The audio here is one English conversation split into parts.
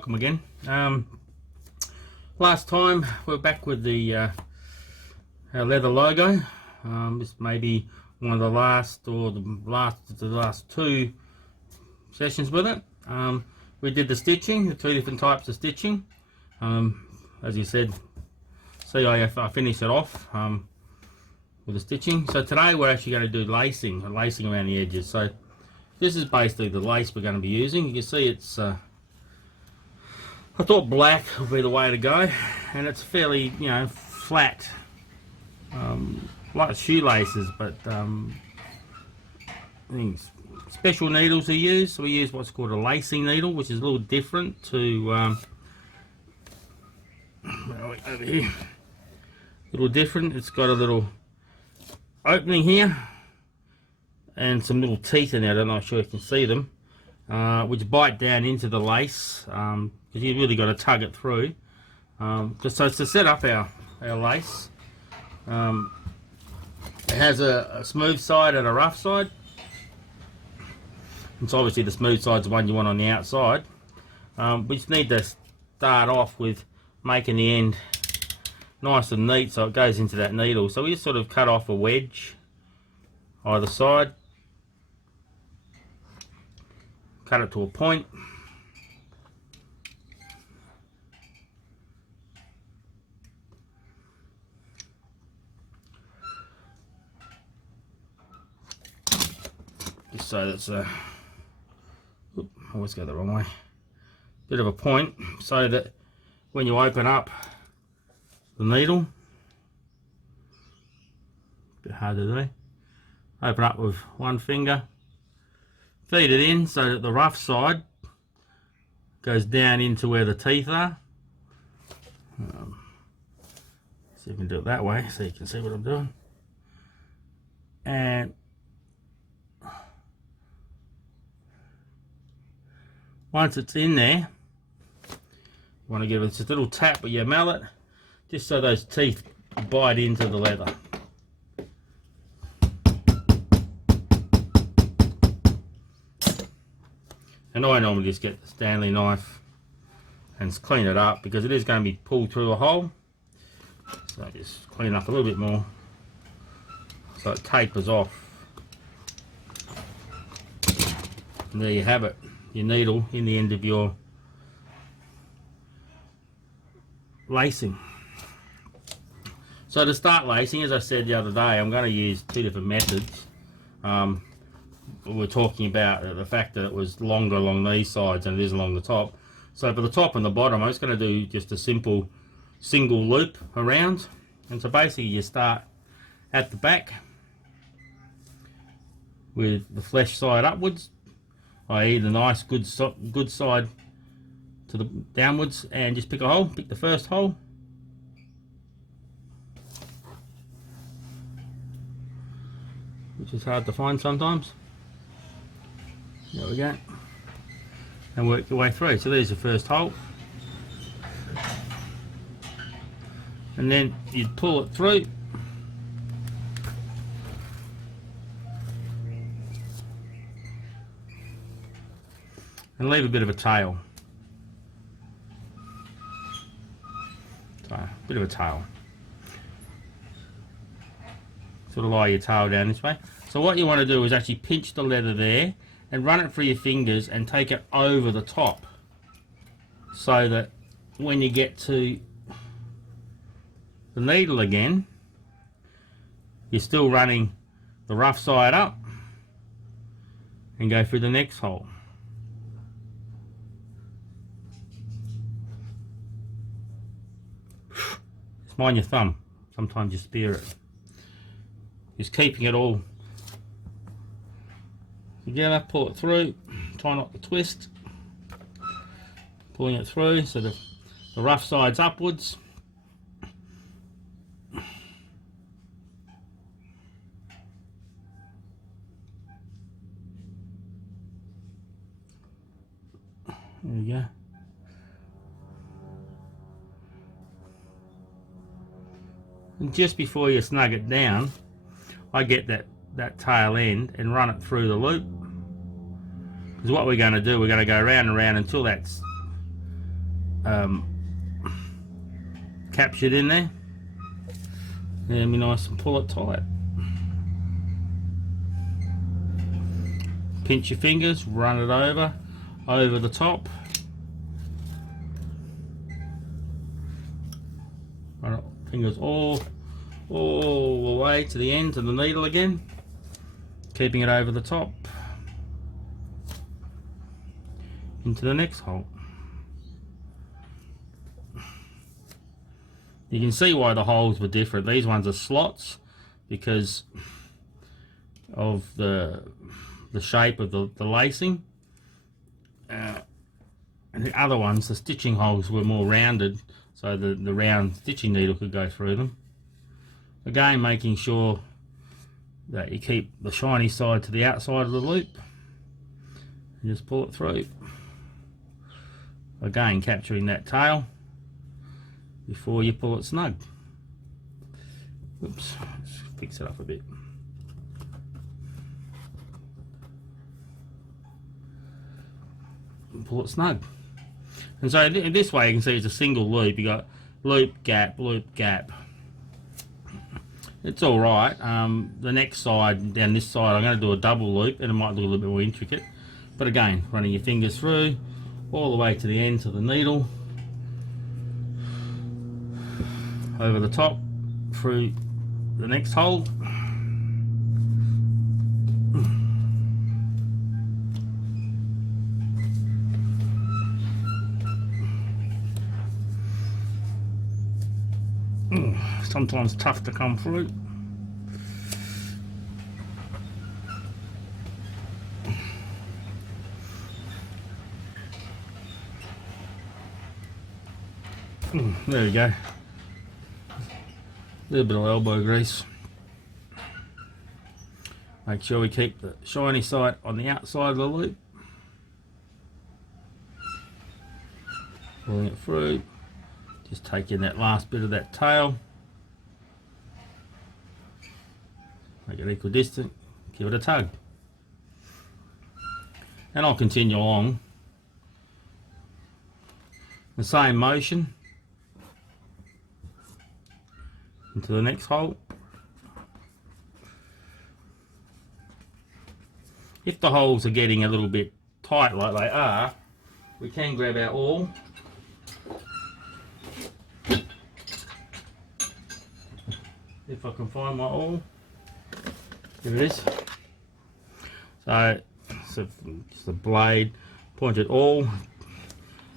welcome again. Last time we're back with the our leather logo. This may be one of the last or the last two sessions with it. We did the stitching, the two different types of stitching. As you said, see, I finished it off with the stitching. So today we're actually going to do lacing around the edges. So this is basically the lace we're going to be using. You can see it's I thought black would be the way to go, and it's fairly, you know, flat, like shoelaces, but I think special needles are used. So we use what's called a lacing needle, which is a little different to over here. A little different. It's got a little opening here and some little teeth in there. I'm not sure if you can see them, which bite down into the lace, because you've really got to tug it through. Just so it's to set up our lace. It has a smooth side and a rough side. It's obviously the smooth side's the one you want on the outside. We just need to start off with making the end nice and neat so it goes into that needle. So we just sort of cut off a wedge either side, cut it to a point, just so that's I always go the wrong way, bit of a point, so that when you open up the needle, a bit hard to do, open up with one finger, feed it in so that the rough side goes down into where the teeth are. See if we can do it that way so you can see what I'm doing. And once it's in there, you want to give it just a little tap with your mallet, just so those teeth bite into the leather. And I normally just get the Stanley knife and clean it up, because it is going to be pulled through a hole. So just clean up a little bit more so it tapers off. And there you have it, your needle in the end of your lacing. So to start lacing, as I said the other day, I'm going to use two different methods. We're talking about the fact that it was longer along these sides than it is along the top. So for the top and the bottom, I'm just going to do just a simple single loop around. And so basically you start at the back with the flesh side upwards, i.e. the nice good side to the downwards, and just pick a hole, pick the first hole, which is hard to find sometimes. There we go, and work your way through. So there's the first hole, and then you'd pull it through, and leave a bit of a tail. So, a bit of a tail. Sort of lie your tail down this way. So what you want to do is actually pinch the leather there and run it through your fingers and take it over the top, so that when you get to the needle again, you're still running the rough side up and go through the next hole. Just mind your thumb, sometimes you spear it. Just keeping it all together, pull it through, try not to twist, pulling it through so the rough side's upwards. There we go. And just before you snug it down, I get that tail end and run it through the loop. Because what we're going to do, we're going to go round and round until that's captured in there. Then be nice and pull it tight. Pinch your fingers, run it over the top. Run it, fingers all the way to the end of the needle again, keeping it over the top into the next hole. You can see why the holes were different. These ones are slots because of the shape of the lacing, and the other ones, the stitching holes, were more rounded, so the round stitching needle could go through them. Again, making sure that you keep the shiny side to the outside of the loop and just pull it through. Again, capturing that tail before you pull it snug. Oops, let's fix it up a bit. And pull it snug. And so this way you can see it's a single loop. You got loop, gap, loop, gap. It's all right. The next side, down this side, I'm going to do a double loop, and it might look a little bit more intricate. But again, running your fingers through all the way to the ends of the needle, over the top, through the next hole. Sometimes tough to come through. There we go. A little bit of elbow grease. Make sure we keep the shiny side on the outside of the loop. Pulling it through. Just take in that last bit of that tail. Make it equidistant. Give it a tug. And I'll continue along the same motion into the next hole. If the holes are getting a little bit tight like they are, we can grab our awl. If I can find my awl. Here it is. So it's a blade, pointed awl.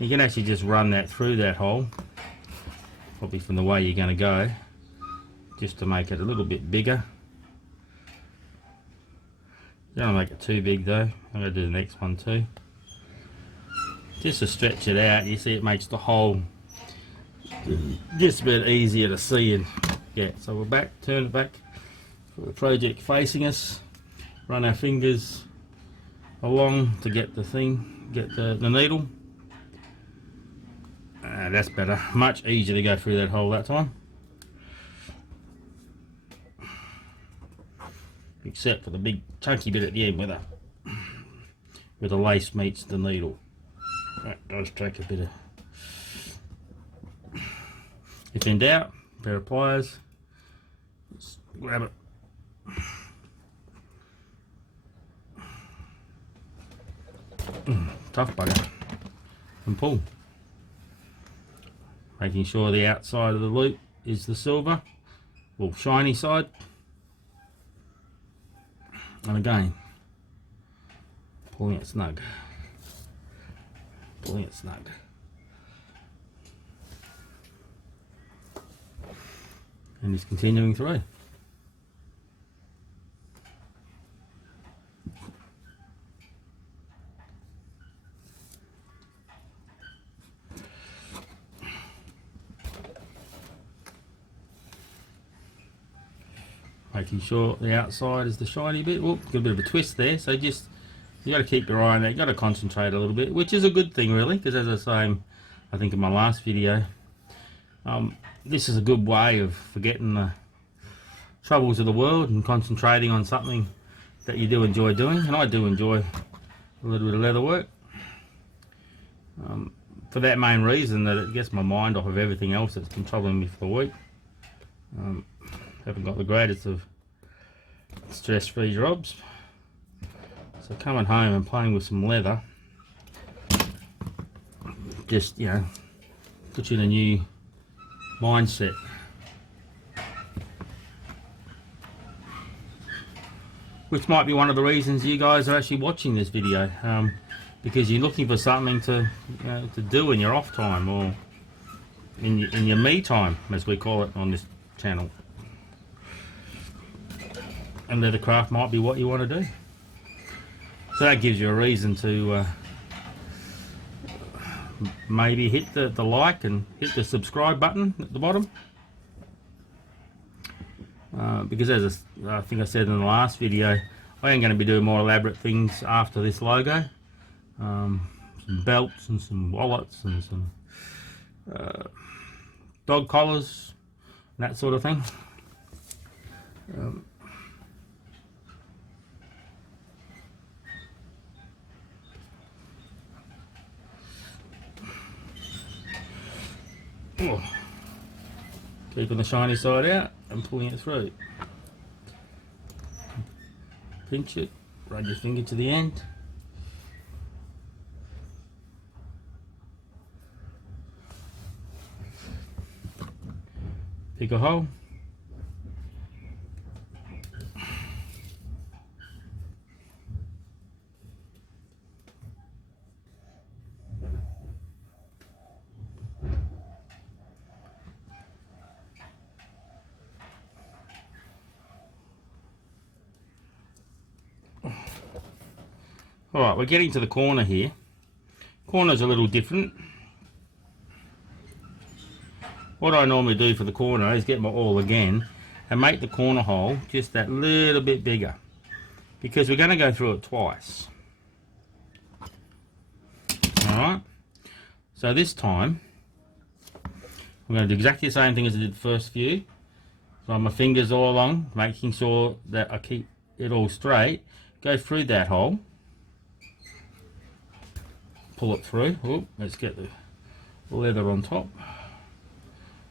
You can actually just run that through that hole, probably from the way you're going to go, just to make it a little bit bigger. You don't want to make it too big though. I'm going to do the next one too. Just to stretch it out. You see, it makes the hole just a bit easier to see and get. So we're back, turn it back. The project facing us, run our fingers along to get the thing, get the needle. That's better, much easier to go through that hole that time. Except for the big chunky bit at the end where the lace meets the needle. That does take a bit of... If in doubt, a pair of pliers, just grab it. Tough bugger, and pull, making sure the outside of the loop is the silver or shiny side, and again pulling it snug, and just continuing through. Making sure the outside is the shiny bit. Whoop, got a bit of a twist there, so just you got to keep your eye on that. You got to concentrate a little bit, which is a good thing really, because as I was saying, I think in my last video, this is a good way of forgetting the troubles of the world and concentrating on something that you do enjoy doing. And I do enjoy a little bit of leather work. for that main reason, that it gets my mind off of everything else that's been troubling me for the week. Haven't got the greatest of stress-free jobs. So coming home and playing with some leather, just, you know, puts you in a new mindset. Which might be one of the reasons you guys are actually watching this video, because you're looking for something to, you know, to do in your off time, or in your me time, as we call it on this channel. And Leathercraft might be what you want to do. So that gives you a reason to maybe hit the like and hit the subscribe button at the bottom. Because as I think I said in the last video, I am going to be doing more elaborate things after this logo. Some belts and some wallets and some dog collars, and that sort of thing. Keeping the shiny side out and pulling it through. Pinch it, run your finger to the end. Pick a hole. Alright, we're getting to the corner here. Corner's a little different. What I normally do for the corner is get my awl again and make the corner hole just that little bit bigger, because we're going to go through it twice. Alright, so this time I'm going to do exactly the same thing as I did the first few. So my fingers all along, making sure that I keep it all straight. Go through that hole. Pull it through. Oh, let's get the leather on top,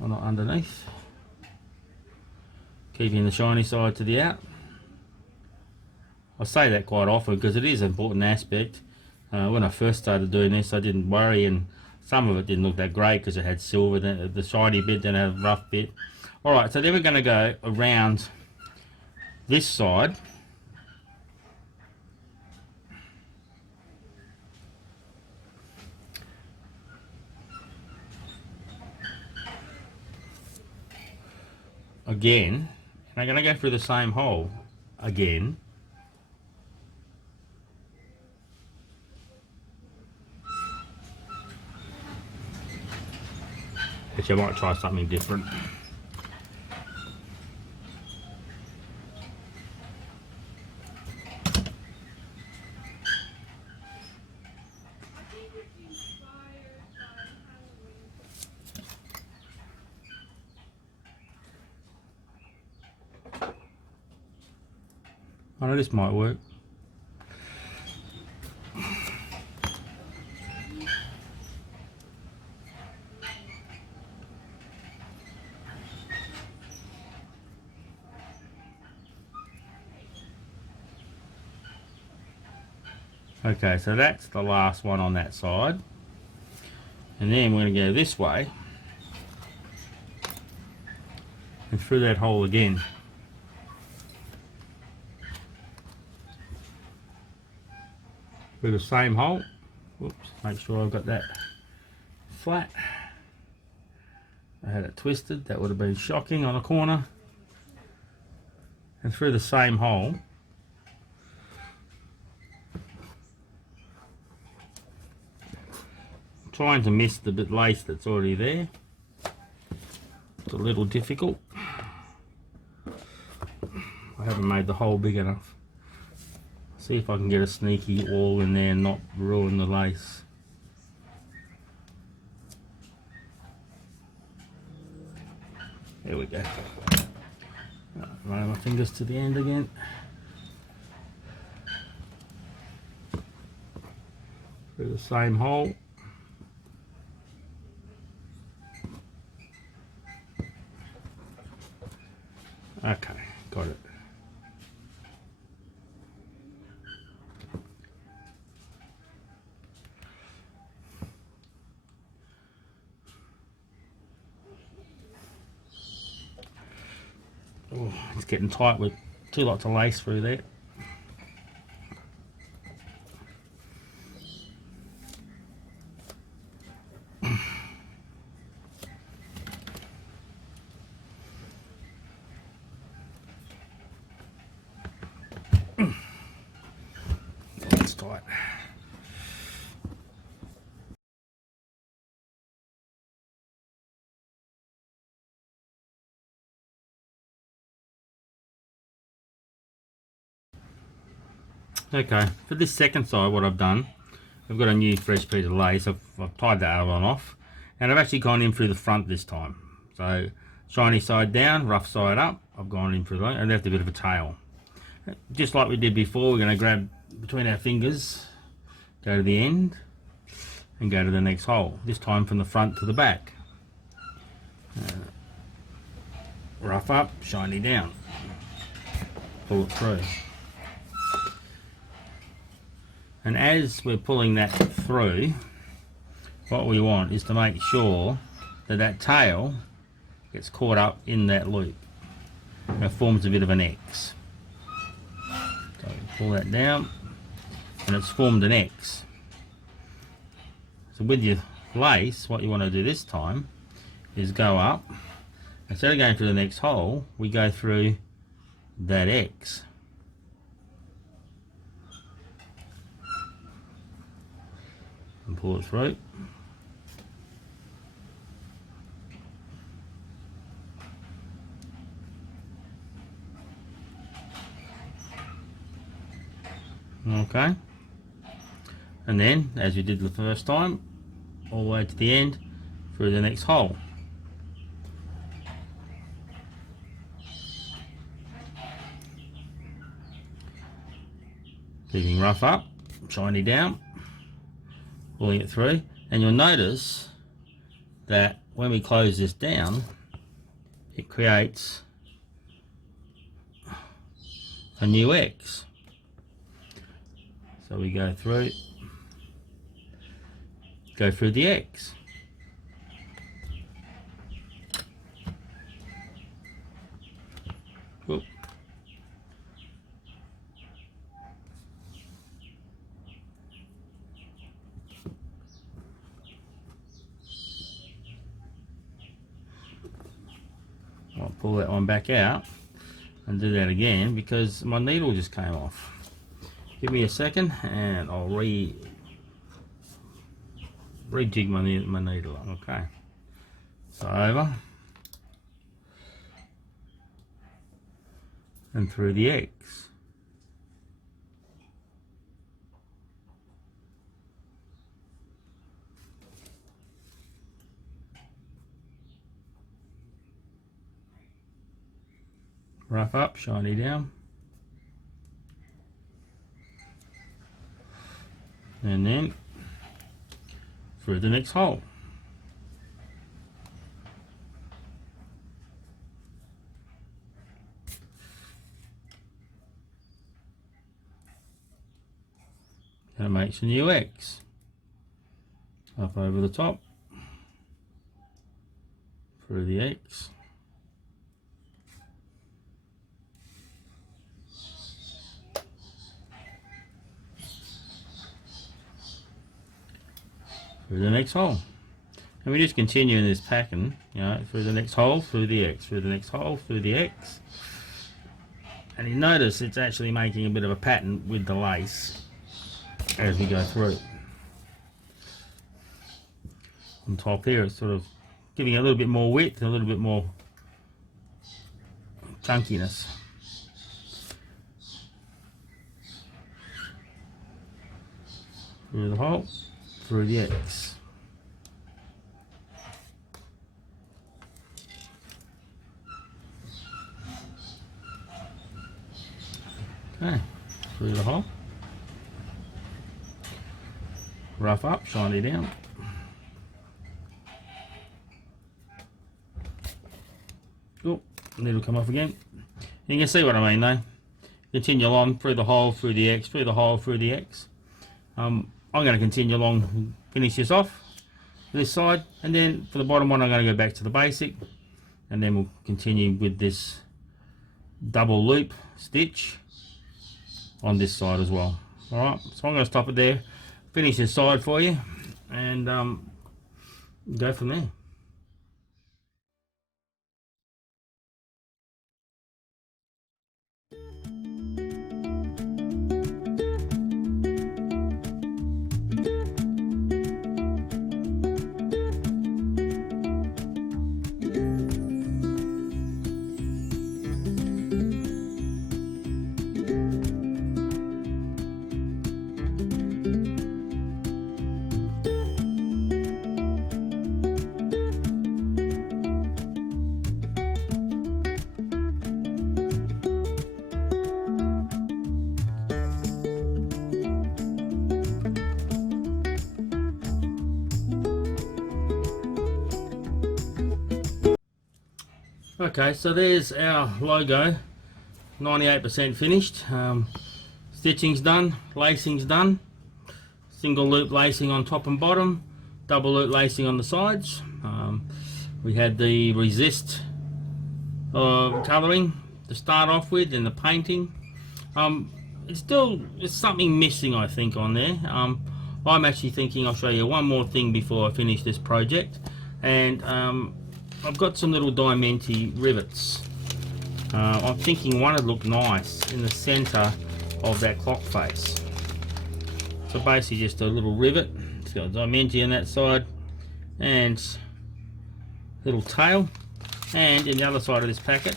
or not underneath. Keeping the shiny side to the out. I say that quite often because it is an important aspect. When I first started doing this, I didn't worry, and some of it didn't look that great because it had silver, then the shiny bit, then a rough bit. Alright, so then we're going to go around this side. Again, and I'm going to go through the same hole again. But you might try something different. I know this might work. Okay, so that's the last one on that side. And then we're going to go this way and through that hole again. Through the same hole. Whoops, make sure I've got that flat. I had it twisted, that would have been shocking on a corner. And through the same hole. Trying to miss the bit lace that's already there. It's a little difficult. I haven't made the hole big enough. See if I can get a sneaky awl in there and not ruin the lace. There we go. Run my fingers to the end again. Through the same hole. getting tight with 2 lots of lace through there. That's tight. Okay, for this second side, what I've done, I've got a new fresh piece of lace. I've tied that other one off, and I've actually gone in through the front this time. So shiny side down, rough side up. I've gone in through that and left a bit of a tail. Just like we did before, we're going to grab between our fingers, go to the end, and go to the next hole. This time from the front to the back. Rough up, shiny down. Pull it through. And as we're pulling that through, what we want is to make sure that that tail gets caught up in that loop. And it forms a bit of an X. So pull that down, and it's formed an X. So with your lace, what you want to do this time is go up. Instead of going through the next hole, we go through that X. And pull it through. Okay, and then as we did the first time, all the way to the end through the next hole. Keeping rough up, shiny down, pulling it through, and you'll notice that when we close this down, it creates a new X. So we go through the X. Whoop. I'll pull that one back out and do that again because my needle just came off. Give me a second and I'll rejig my needle. Okay, so over and through the X. Rough up, shiny down. And then through the next hole. That makes a new X. Up over the top, through the X. Through the next hole, and we just continue in this pattern, you know, through the next hole, through the X, through the next hole, through the X, and you notice it's actually making a bit of a pattern with the lace as we go through. On top here, it's sort of giving a little bit more width, a little bit more chunkiness. Through the hole, through the X. Okay, through the hole. Rough up, shiny down. Oh, needle come off again. You can see what I mean though. Continue along through the hole, through the X, through the hole, through the X. I'm going to continue along and finish this off this side, and then for the bottom one I'm going to go back to the basic, and then we'll continue with this double loop stitch on this side as well. Alright, so I'm going to stop it there, finish this side for you, and go from there. Okay, so there's our logo, 98% finished. Stitching's done, lacing's done, single loop lacing on top and bottom, double loop lacing on the sides. We had the resist colouring to start off with, and the painting. It's something missing, I think, on there. I'm actually thinking I'll show you one more thing before I finish this project, and I've got some little diamante rivets. I'm thinking one would look nice in the centre of that clock face. So basically just a little rivet. It's got a diamante on that side and little tail. And in the other side of this packet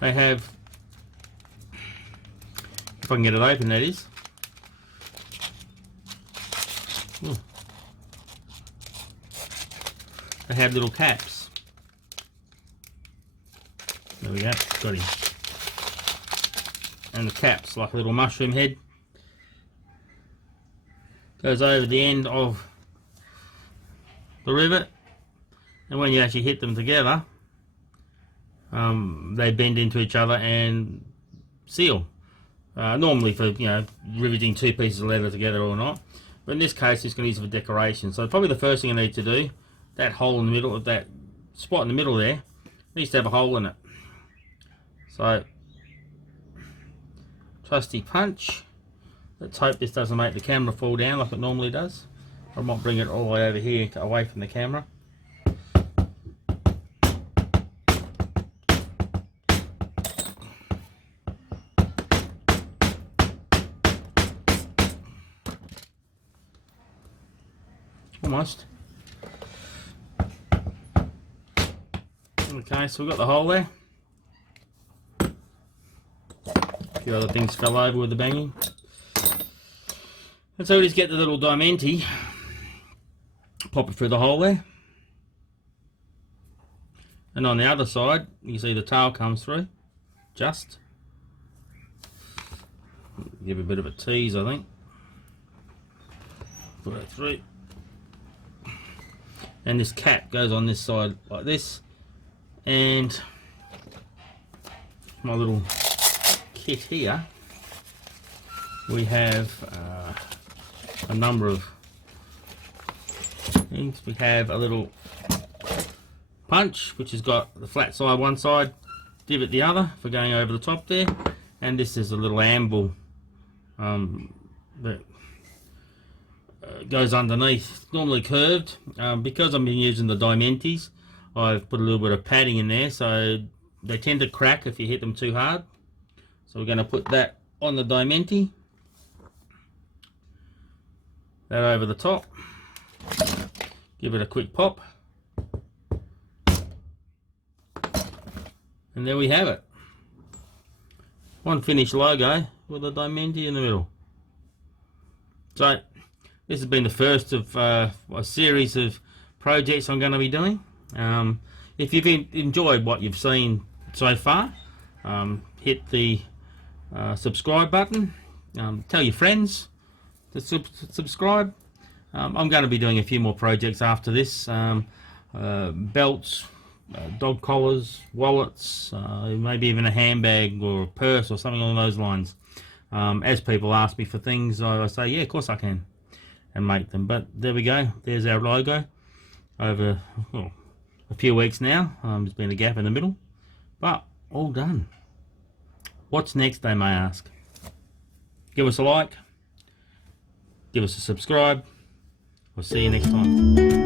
they have, if I can get it open, that is. Ooh. They have little caps. There we go, got him. And the cap's like a little mushroom head. Goes over the end of the rivet, and when you actually hit them together, they bend into each other and seal. Normally for, you know, riveting two pieces of leather together or not, but in this case it's going to use it for decoration. So probably the first thing I need to do, that hole in the middle, of that spot in the middle there, needs to have a hole in it. So trusty punch. Let's hope this doesn't make the camera fall down like it normally does. I might bring it all the way over here, away from the camera. Almost. Okay, so we've got the hole there. A few other things fell over with the banging. And so we just get the little diamante, pop it through the hole there. And on the other side, you see the tail comes through, just. Give a bit of a tease, I think. Put it through. And this cap goes on this side like this. And my little kit here, we have a number of things. We have a little punch which has got the flat side one side, divot the other for going over the top there, and this is a little amble that goes underneath. It's normally curved. Because I'm using the diamantes, I've put a little bit of padding in there, so they tend to crack if you hit them too hard. So we're going to put that on the diamante, that over the top, give it a quick pop, and there we have it. One finished logo with a diamante in the middle. So this has been the first of a series of projects I'm going to be doing. If you've enjoyed what you've seen so far, hit the subscribe button, tell your friends to subscribe. I'm going to be doing a few more projects after this, belts, dog collars, wallets, maybe even a handbag or a purse or something along those lines. As people ask me for things, I say, yeah, of course I can, and make them. But there we go, there's our logo over a few weeks now. There's been a gap in the middle, but all done. What's next, they may ask? Give us a like, give us a subscribe. We'll see you next time.